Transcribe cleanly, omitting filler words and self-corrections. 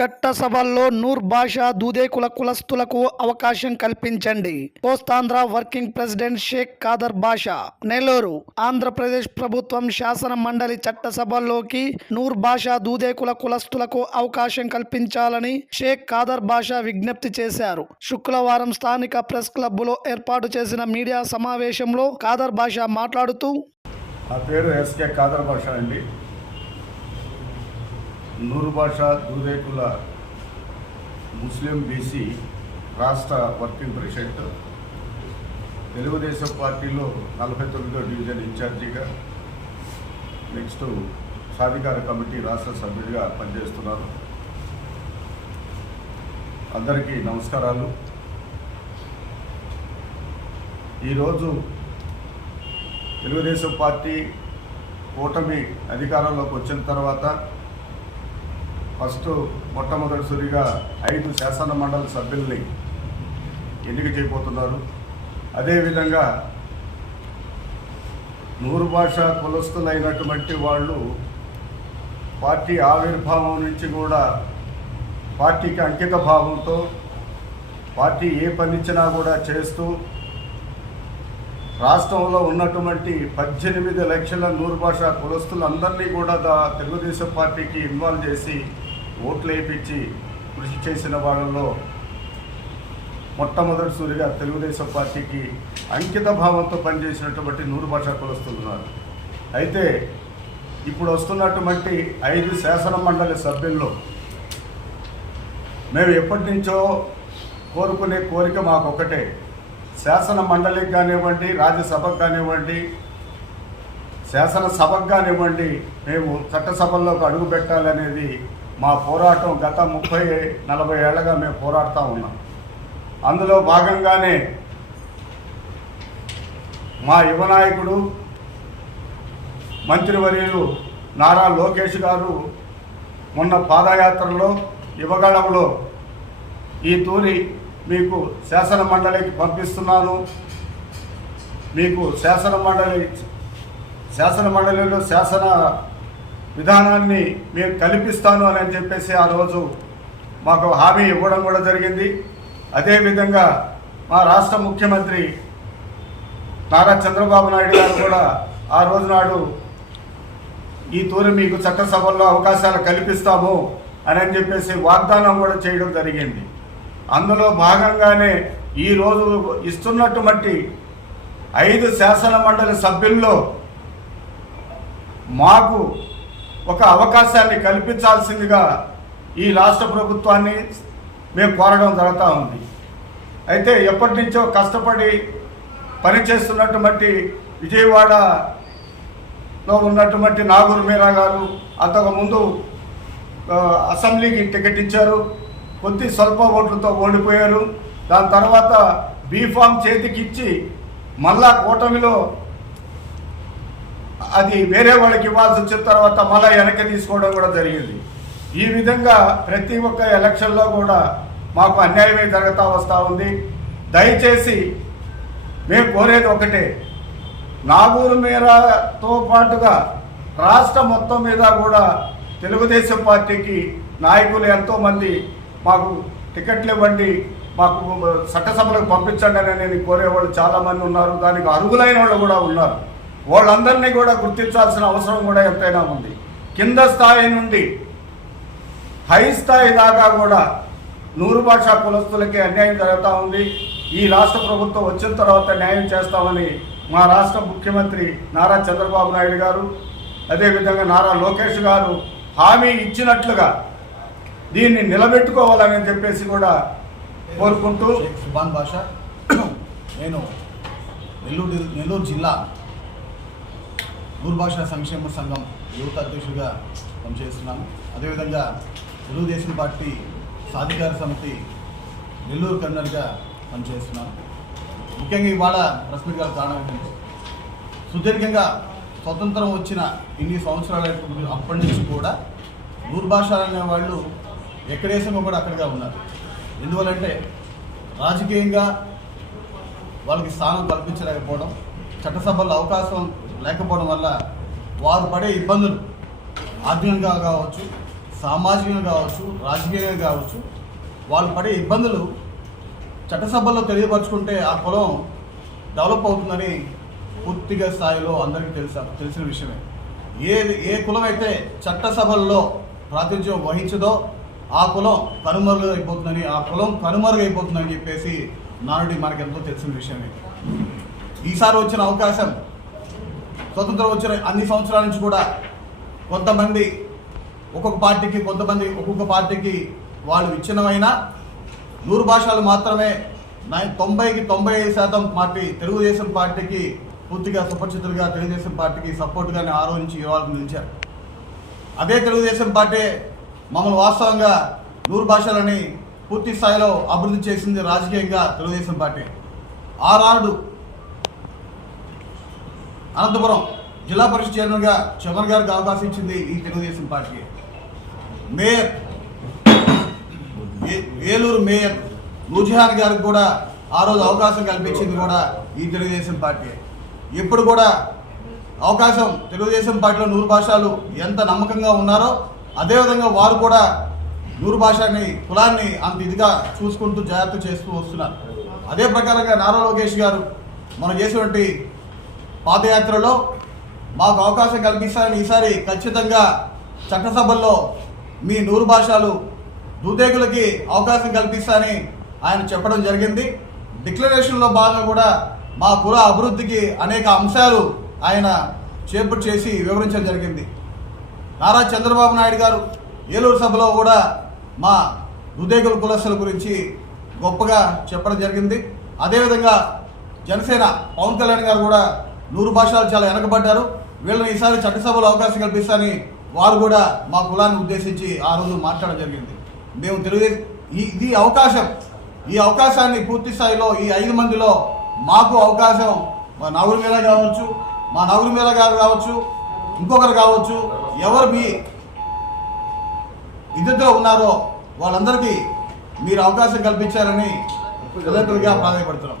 చట్టసభల్లో నూర్ భాషా దూదే కులస్తులకు అవకాశం కల్పించండి. కోస్తాంధ్ర వర్కింగ్ ప్రెసిడెంట్ షేక్ ఖాదర్ బాషా, నెల్లూరు. ఆంధ్రప్రదేశ్ ప్రభుత్వం శాసన మండలి చట్టసభల్లోకి నూర్ భాషా దూదే కులస్తులకు అవకాశం కల్పించాలని షేక్ ఖాదర్ బాషా విజ్ఞప్తి చేశారు. శుక్రవారం స్థానిక ప్రెస్ క్లబ్లో ఏర్పాటు చేసిన మీడియా సమావేశంలో ఖాదర్ బాషా మాట్లాడుతూ, నా పేరు ఎస్కే ఖాదర్ బాషా అండి. నూర్ భాషా దూదేకుల ముస్లిం బీసీ రాష్ట్ర వర్కింగ్ ప్రెసిడెంట్, తెలుగుదేశం పార్టీలో 49వ డివిజన్ ఇన్ఛార్జిగా, నెక్స్ట్ సాధికార కమిటీ రాష్ట్ర సభ్యుడిగా పనిచేస్తున్నారు. అందరికీ నమస్కారాలు. ఈరోజు తెలుగుదేశం పార్టీ కూటమి అధికారంలోకి వచ్చిన తర్వాత మొట్టమొదటిసారిగా 5 శాసన మండలి సభ్యుల్ని ఎన్నిక చేయబోతున్నారు. అదేవిధంగా నూరు భాష కులస్తులైనటువంటి వాళ్ళు పార్టీ ఆవిర్భావం నుంచి కూడా పార్టీకి అంకిత భావంతో పార్టీ ఏ పనిచ్చినా కూడా చేస్తూ రాష్ట్రంలో ఉన్నటువంటి 18 లక్షల నూరు భాష కులస్తులందరినీ కూడా తెలుగుదేశం పార్టీకి ఇన్వాల్వ్ చేసి ఓట్లు వేయించి కృషి చేసిన వాళ్ళలో మొట్టమొదటిసారిగా తెలుగుదేశం పార్టీకి అంకిత భావంతో పనిచేసినటువంటి నూరు భాష కులస్తులు ఉన్నారు. అయితే ఇప్పుడు వస్తున్నటువంటి 5 శాసన మండలి సభ్యుల్లో మేము ఎప్పటి నుంచో కోరుకునే కోరిక మాకు ఒకటే. శాసన మండలికి కానివ్వండి, రాజ్యసభకు కానివ్వండి, శాసనసభకు కానివ్వండి, మేము చట్టసభల్లోకి అడుగు పెట్టాలనేది మా పోరాటం. గత 30-40 ఏళ్ళగా మేము పోరాడుతూ ఉన్నాం. అందులో భాగంగానే మా యువ నాయకుడు మంత్రివర్యులు నారా లోకేష్ గారు మొన్న పాదయాత్రలో యువగళంలో ఈ తూరి మీకు శాసన మండలికి పంపిస్తున్నాను, మీకు శాసన మండలిలో శాసన విధానాన్ని మేము కల్పిస్తాను అని చెప్పేసి ఆ రోజు మాకు హామీ ఇవ్వడం కూడా జరిగింది. అదేవిధంగా మా రాష్ట్ర ముఖ్యమంత్రి నారా చంద్రబాబు నాయుడు గారు కూడా ఆ రోజు నాడు ఈ తూరి మీకు చట్టసభల్లో అవకాశాలు కల్పిస్తాము అని చెప్పేసి వాగ్దానం కూడా చేయడం జరిగింది. అందులో భాగంగానే ఈరోజు ఇస్తున్నటువంటి 5 శాసన మండలి సభ్యుల్లో మాకు ఒక అవకాశాన్ని కల్పించాల్సిందిగా ఈ రాష్ట్ర ప్రభుత్వాన్ని మేము కోరడం జరుగుతూ ఉంది. అయితే ఎప్పటి నుంచో కష్టపడి పనిచేస్తున్నటువంటి విజయవాడలో ఉన్నటువంటి నాగూర్ మీరా గారు అంతకుముందు అసెంబ్లీకి టికెట్ ఇచ్చారు, కొద్ది స్వల్ప ఓట్లతో ఓడిపోయారు. దాని తర్వాత బీఫామ్ చేతికిచ్చి మళ్ళా కూటమిలో అది వేరే వాళ్ళకి ఇవ్వాల్సి వచ్చిన తర్వాత మళ్ళీ వెనక్కి తీసుకోవడం కూడా జరిగింది. ఈ విధంగా ప్రతి ఒక్క ఎలక్షన్లో కూడా మాకు అన్యాయమే జరుగుతూ వస్తూ ఉంది. దయచేసి మేము కోరేది ఒకటే, నాగూరు మేరాతో పాటుగా రాష్ట్ర మొత్తం మీద కూడా తెలుగుదేశం పార్టీకి నాయకులు ఎంతోమంది మాకు టికెట్లు ఇవ్వండి, మాకు చట్టసభలకు పంపించండి అని నేను కోరేవాళ్ళు చాలామంది ఉన్నారు. దానికి అర్హులైన వాళ్ళు కూడా ఉన్నారు. వాళ్ళందరినీ కూడా గుర్తించాల్సిన అవసరం కూడా ఎంతైనా ఉంది. కింద స్థాయి నుండి హై స్థాయి దాకా కూడా నూరు భాషా కులస్తులకి అన్యాయం జరుగుతూ ఉంది. ఈ రాష్ట్ర ప్రభుత్వం వచ్చిన తర్వాత న్యాయం చేస్తామని మా రాష్ట్ర ముఖ్యమంత్రి నారా చంద్రబాబు నాయుడు గారు, అదేవిధంగా నారా లోకేష్ గారు హామీ ఇచ్చినట్లుగా దీన్ని నిలబెట్టుకోవాలని చెప్పేసి కూడా కోరుకుంటూ, సుభాన్ బాషా, నేను నెల్లూరు జిల్లా నూరు భాషా సంక్షేమ సంఘం యువత అధ్యక్షుడిగా పనిచేస్తున్నాను. అదేవిధంగా తెలుగుదేశం పార్టీ సాధికార సమితి నెల్లూరు కన్వీనర్గా పనిచేస్తున్నాను. ముఖ్యంగా ఇవాళ ప్రెస్ మీట్ గారి కారణం ఏంటంటే, సుదీర్ఘంగా స్వతంత్రం వచ్చిన ఇన్ని సంవత్సరాల అప్పటి నుంచి కూడా నూరు భాషలు అనే వాళ్ళు ఎక్కడేసామో కూడా అక్కడిగా ఉన్నారు. ఎందువల్లంటే రాజకీయంగా వాళ్ళకి స్థానం కల్పించలేకపోవడం, చట్టసభల్లో అవకాశం లేకపోవడం వల్ల వారు పడే ఇబ్బందులు ఆర్థికంగా కావచ్చు, సామాజికంగా కావచ్చు, రాజకీయంగా కావచ్చు, వాళ్ళు పడే ఇబ్బందులు చట్టసభల్లో తెలియపరచుకుంటే ఆ కులం డెవలప్ అవుతుందని పూర్తిగా స్థాయిలో అందరికీ తెలిసిన విషయమే. ఏ కులం అయితే చట్టసభల్లో ప్రాతినిధ్యం వహించదో ఆ కులం కనుమరుగైపోతుందని చెప్పేసి నానుడి మనకెంతో తెలిసిన విషయమే. ఈసారి వచ్చిన అవకాశం స్వతంత్రం వచ్చిన అన్ని సంవత్సరాల నుంచి కూడా కొంతమంది ఒక్కొక్క పార్టీకి వాళ్ళు విచ్ఛిన్నమైనా 100 భాషలు మాత్రమే 90కి 95% పార్టీ తెలుగుదేశం పార్టీకి పూర్తిగా సుపరిచితులుగా తెలుగుదేశం పార్టీకి సపోర్ట్గానే ఆ రోజు నుంచి ఈ రోజు నిలిచారు. అదే తెలుగుదేశం పార్టీ మమ్మల్ని వాస్తవంగా 100 భాషలని పూర్తి స్థాయిలో అభివృద్ధి చేసింది రాజకీయంగా తెలుగుదేశం పార్టీ. ఆనాడు అనంతపురం జిల్లా పరిషత్ చైర్మన్గా చమన్ గారికి అవకాశం ఇచ్చింది ఈ తెలుగుదేశం పార్టీ. ఏలూరు మేయర్ నూర్జహాన్ గారికి కూడా ఆ రోజు అవకాశం కల్పించింది కూడా ఈ తెలుగుదేశం పార్టీ. ఇప్పుడు కూడా అవకాశం తెలుగుదేశం పార్టీలో 100 భాషలు ఎంత నమ్మకంగా ఉన్నారో అదేవిధంగా వారు కూడా 100 భాషని కులాన్ని అంత ఇదిగా చూసుకుంటూ జాగ్రత్త చేస్తూ వస్తున్నారు. అదే ప్రకారంగా నారా లోకేష్ గారు మనం చేసినటువంటి పాదయాత్రలో మాకు అవకాశం కల్పిస్తారని ఈసారి ఖచ్చితంగా చట్టసభల్లో మీ 100 భాషలు దూదేకులకి అవకాశం కల్పిస్తారని ఆయన చెప్పడం జరిగింది. డిక్లరేషన్లో భాగంగా కూడా మా కుల అభివృద్ధికి అనేక అంశాలు ఆయన చేపట్టు చేసి వివరించడం జరిగింది. నారా చంద్రబాబు నాయుడు గారు ఏలూరు సభలో కూడా మా దూదేకుల కులస్తుల గురించి గొప్పగా చెప్పడం జరిగింది. అదేవిధంగా జనసేన పవన్ కళ్యాణ్ గారు కూడా 100 భాషలు చాలా వెనకబడ్డారు, వీళ్ళని ఈసారి చట్టసభలో అవకాశం కల్పిస్తారని వారు కూడా మా కులాన్ని ఉద్దేశించి ఆ రోజు మాట్లాడడం జరిగింది. మేము ఈ అవకాశాన్ని పూర్తి స్థాయిలో ఈ 5 మందిలో మాకు అవకాశం మా నగరు మీద గారు కావచ్చు, ఇంకొకరు కావచ్చు, ఎవరు మీ ఇద్దరితో ఉన్నారో వాళ్ళందరికీ మీరు అవకాశం కల్పించారని ప్రాధాన్యపడుతున్నాం.